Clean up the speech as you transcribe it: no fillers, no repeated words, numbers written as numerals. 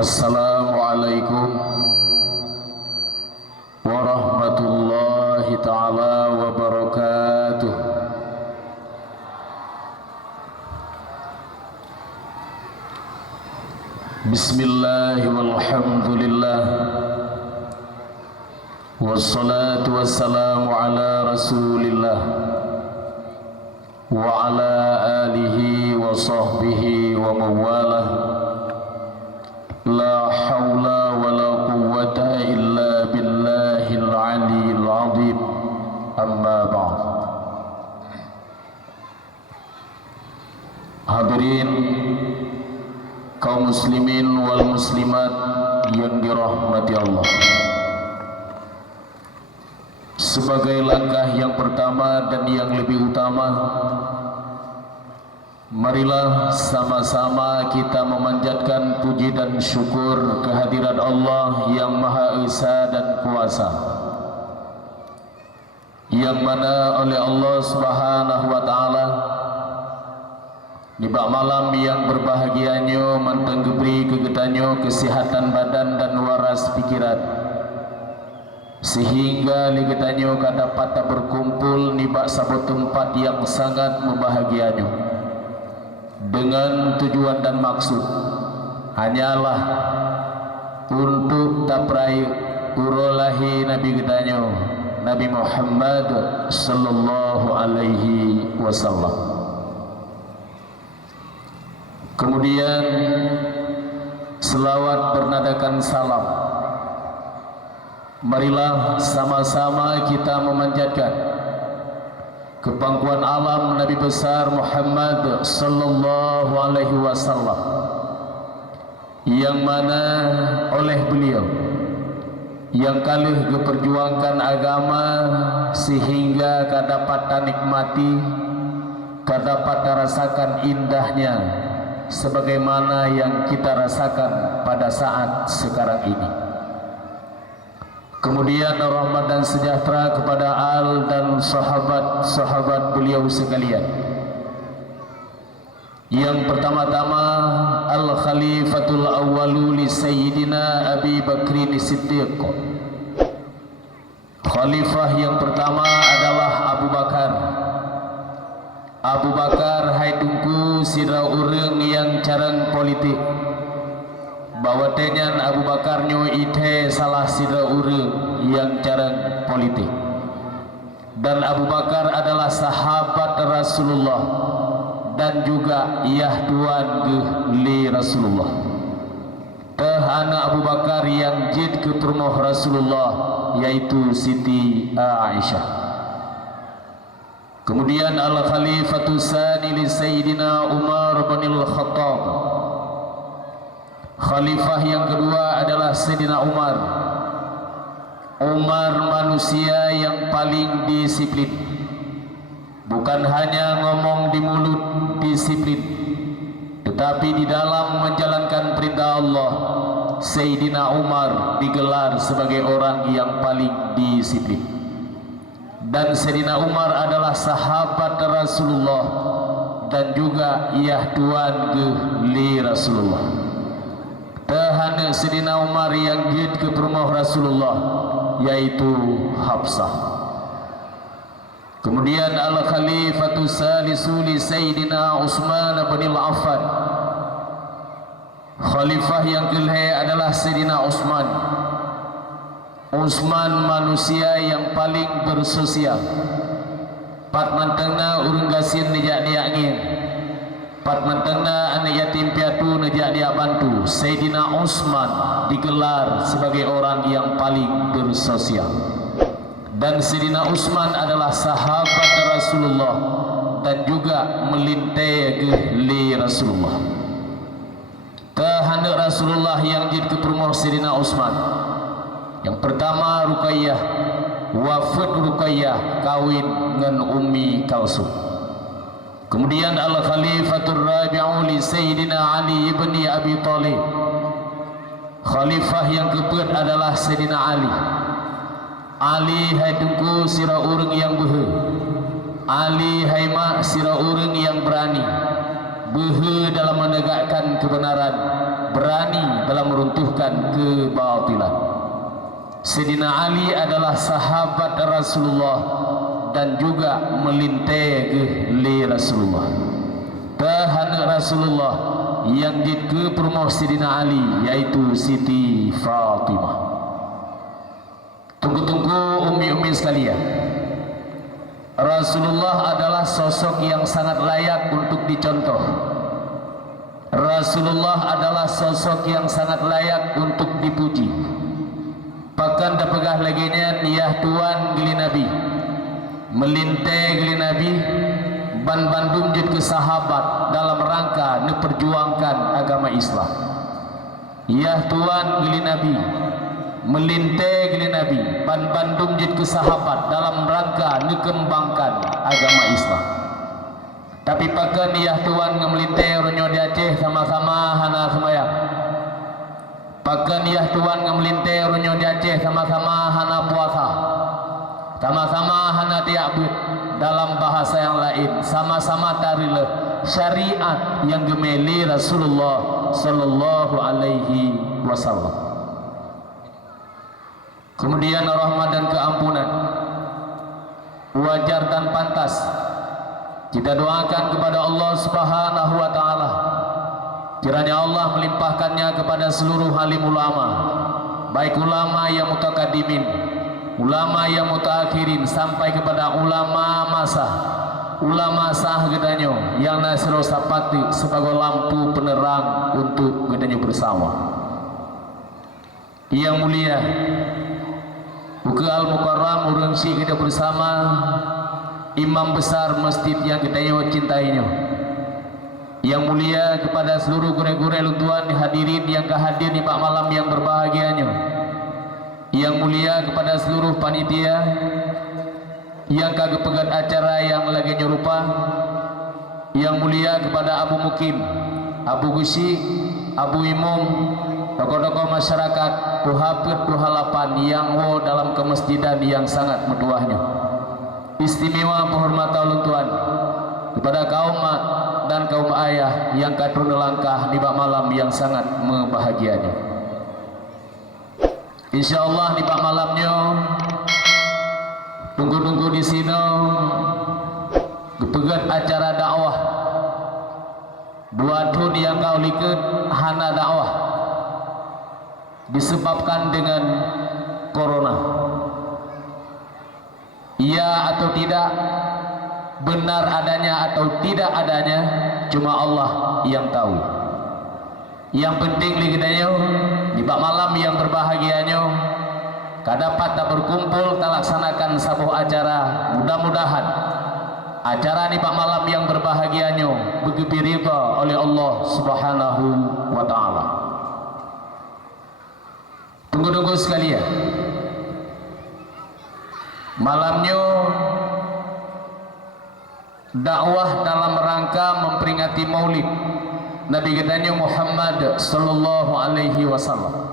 Assalamualaikum warahmatullahi ta'ala wabarakatuh. Bismillah walhamdulillah, wassalatu wassalamu ala rasulillah wa ala alihi wa sahbihi wa mawalah. La hawla wa la quwwata illa billahil aliyyil azim. Amma ba'd. Hadirin kaum muslimin wal muslimat yang dirahmati Allah, sebagai langkah yang pertama dan yang lebih utama, marilah sama-sama kita memanjatkan puji dan syukur kehadirat Allah yang Maha Esa dan Kuasa, yang mana oleh Allah Subhanahu wa Ta'ala di malam yang berbahagianya mentenggebri kegetanyo kesihatan badan dan waras pikiran, sehingga ligetanyo dapat berkumpul di satu tempat yang sangat membahagianyo, dengan tujuan dan maksud hanyalah untuk taprai urolahi Nabi getanyo Nabi Muhammad sallallahu alaihi wasallam. Kemudian selawat bernadakan salam. Marilah sama-sama kita memanjatkan kepangkuan alam Nabi besar Muhammad sallallahu alaihi wasallam, yang mana oleh beliau yang kalih memperjuangkan agama sehingga dapat nikmati, dapat rasakan indahnya sebagaimana yang kita rasakan pada saat sekarang ini. Kemudian rahmat dan sejahtera kepada al dan sahabat-sahabat beliau sekalian. Yang pertama-tama al-khalifatul awwalu li sayyidina Abi Bakrin Siddiq. Khalifah yang pertama adalah Abu Bakar. Abu Bakar haidungku sira urang yang carang politik, bahwa tenyan Abu Bakar nyo ite salah sira urang yang carang politik. Dan Abu Bakar adalah sahabat Rasulullah dan juga iyah tuan li Rasulullah. Tehana Abu Bakar yang jid ke rumah Rasulullah, yaitu Siti Aisyah. Kemudian al-khalifatus tsani li Sayyidina Umar bin Al-Khattab. Khalifah yang kedua adalah Sayyidina Umar. Umar manusia yang paling disiplin. Bukan hanya ngomong di mulut disiplin, tetapi di dalam menjalankan perintah Allah, Sayyidina Umar digelar sebagai orang yang paling disiplin. Dan Sayyidina Umar adalah sahabat Rasulullah dan juga iyah tuan li Rasulullah. Tehana Sayyidina Umar yang jid ke rumah Rasulullah, yaitu Hafsah. Kemudian al-khalifatus salisu li Sayyidina Utsman bin Affan. Khalifah yang kelima adalah Sayyidina Utsman. Utsman manusia yang paling bersosial. Pat mantengna urang gasin nejak dia angin, pat mantengna anak yatim piatu nejak dia bantu. Sayyidina Utsman digelar sebagai orang yang paling bersosial. Dan Sayyidina Utsman adalah sahabat Rasulullah dan juga melintai li Rasulullah. Tehana Rasulullah yang jid ke rumah Sayyidina Utsman. Yang pertama Ruqayyah, wafat Ruqayyah kawin dengan Ummi Kalsum. Kemudian al-khalifatur rabi'u li Sayyidina Ali ibn Abi Thalib. Khalifah yang keempat adalah Sayyidina Ali. Ali haidungku sira urang yang behe. Ali haima sira urang yang berani, behe dalam menegakkan kebenaran, berani dalam meruntuhkan kebatilan. Sayyidina Ali adalah sahabat Rasulullah dan juga melintai ke li Rasulullah. Tahan Rasulullah yang ke rumah Sayyidina Ali, yaitu Siti Fatimah. Tunggu-tunggu umi-umi sekalian, Rasulullah adalah sosok yang sangat layak untuk dicontoh. Rasulullah adalah sosok yang sangat layak untuk dipuji. Bahkan dapegah laginya niyah tuan gili Nabi, melintai gili Nabi, ban bandung jud ke sahabat dalam rangka memperjuangkan agama Islam. Yah tuan gili Nabi, melintai gili Nabi, ban bandung jud ke sahabat dalam rangka mengembangkan agama Islam. Tapi pakai niyah tuan ngemelintai ronyo di Aceh sama-sama hana sembahyang. Pakai niyah tuan ngemelintai ronyo di Aceh sama-sama hana puasa, sama-sama hana diabut. Dalam bahasa yang lain, sama-sama tarileh syariat yang gemeli Rasulullah sallallahu alaihi wasallam. Kemudian rahmat dan keampunan wajar dan pantas kita doakan kepada Allah Subhanahu wa taala, kiranya Allah melimpahkannya kepada seluruh alim ulama, baik ulama yang mutakaddimin, ulama yang mutakhirin, sampai kepada ulama masa, ulama sah gedanyo yang nasiro sapati sebagai lampu penerang untuk gedanyo bersama. Yang mulia Buka Al-Mukarram urang si kita bersama imam besar masjid yang kita cintainya. Yang mulia kepada seluruh gure-gure luntuan hadirin yang kehadir di malam yang berbahagianya. Yang mulia kepada seluruh panitia yang kagak pegat acara yang lagi nyerupa. Yang mulia kepada Abu Mukim, Abu Gusi, Abu Imam, tokoh-tokoh masyarakat, puhapit puhalapan yang dalam kemasjidan yang sangat meduahnya. Istimewa penghormatan luntuan kepada kaum mak dan kaum ayah yang katrun langkah di malam yang sangat membahagianya. InsyaAllah di malamnya tunggu-tunggu di sini kepegat acara dakwah buat hun yang kau liket hana dakwah disebabkan dengan corona. Iya atau tidak, benar adanya atau tidak adanya, cuma Allah yang tahu. Yang penting ligitanya di malam yang berbahagianya kadapat tak berkumpul tak laksanakan sebuah acara. Mudah-mudahan acara di malam yang berbahagianya begitu ridha oleh Allah Subhanahu wa taala. Tunggu-tunggu sekalian, malamnya dakwah dalam rangka memperingati Maulid Nabi kita Muhammad sallallahu alaihi wasallam.